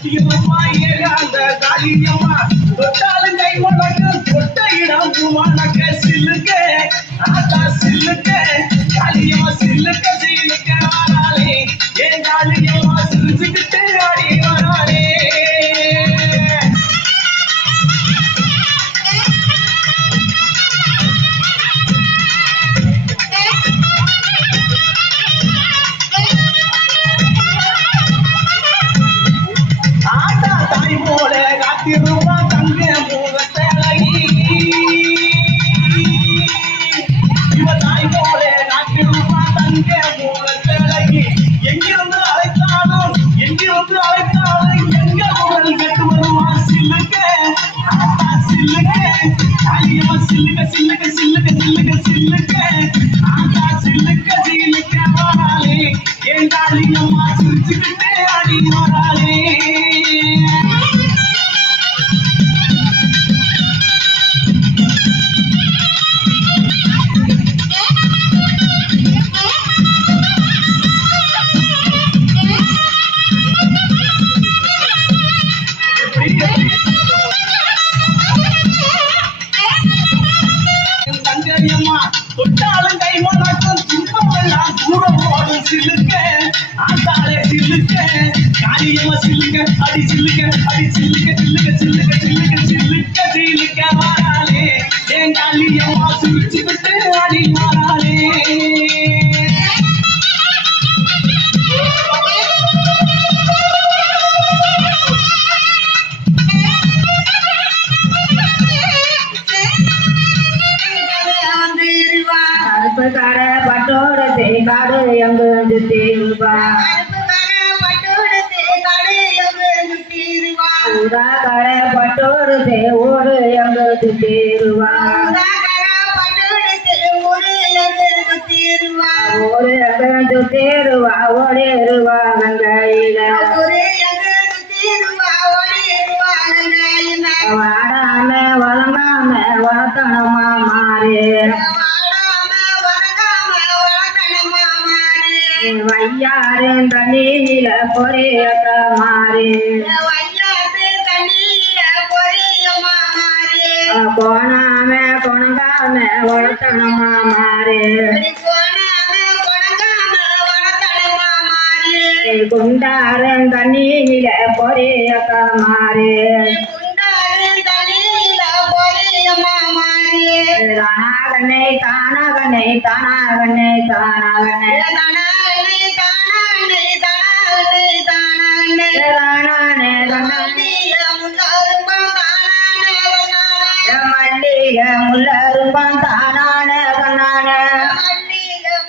காத்தியம்மா ஏகாந்த காளியம்மா தொட்டாலும் கை முழக்கம் தொட்ட சில்லுக்க ஆத்தா சில்லுக்க காளியம்மா சில்லுக்க காளியம்மா சில்லுக்க சில்லுக்க சில்லுக்க சில்லுக்க சில்லுக்க ஆத்தா சில்லுக்க சில்லுக்க வராளே ஏண்டாளி காளியம்மா சிரிச்சுக்கிட்டே ஆடி வராளே சில்லுக்க ஆத்தாளே சில்லுக்க காரியம்மா சில்லுக்க அடி சில்லுக்க அடி சில்லுக்க சில்லுக்க சில்லுக்க சில்லுக்க சில்லுக்க சில்லுக்க வாராளே. என் காலியம் கருப்புக்கார பட்டோட தேங்காடு எங்கு சுத்திருப்பா ஊதாக்கார பட்டோடு தேவோடு எங்கு சுத்திருவா ஒரு எங்கு சுத்திருவா ஓடிருவா வெங்கையில வாடாம வளங்காம வளர்த்தனமா மாறி. வையாரும் தண்ணியில பொரியக்க மாறி போனாம கொணங்காம வளர்த்தனமா மாறி. குண்டாரும் தண்ணியில பொரியக்க மாறி தானாகண்ணே தானாகண்ணே தானாகண்ணே தானாகண்ணே அந்நிலம் உள்ள அரும்பான் தானான கண்ணான. அந்நிலம்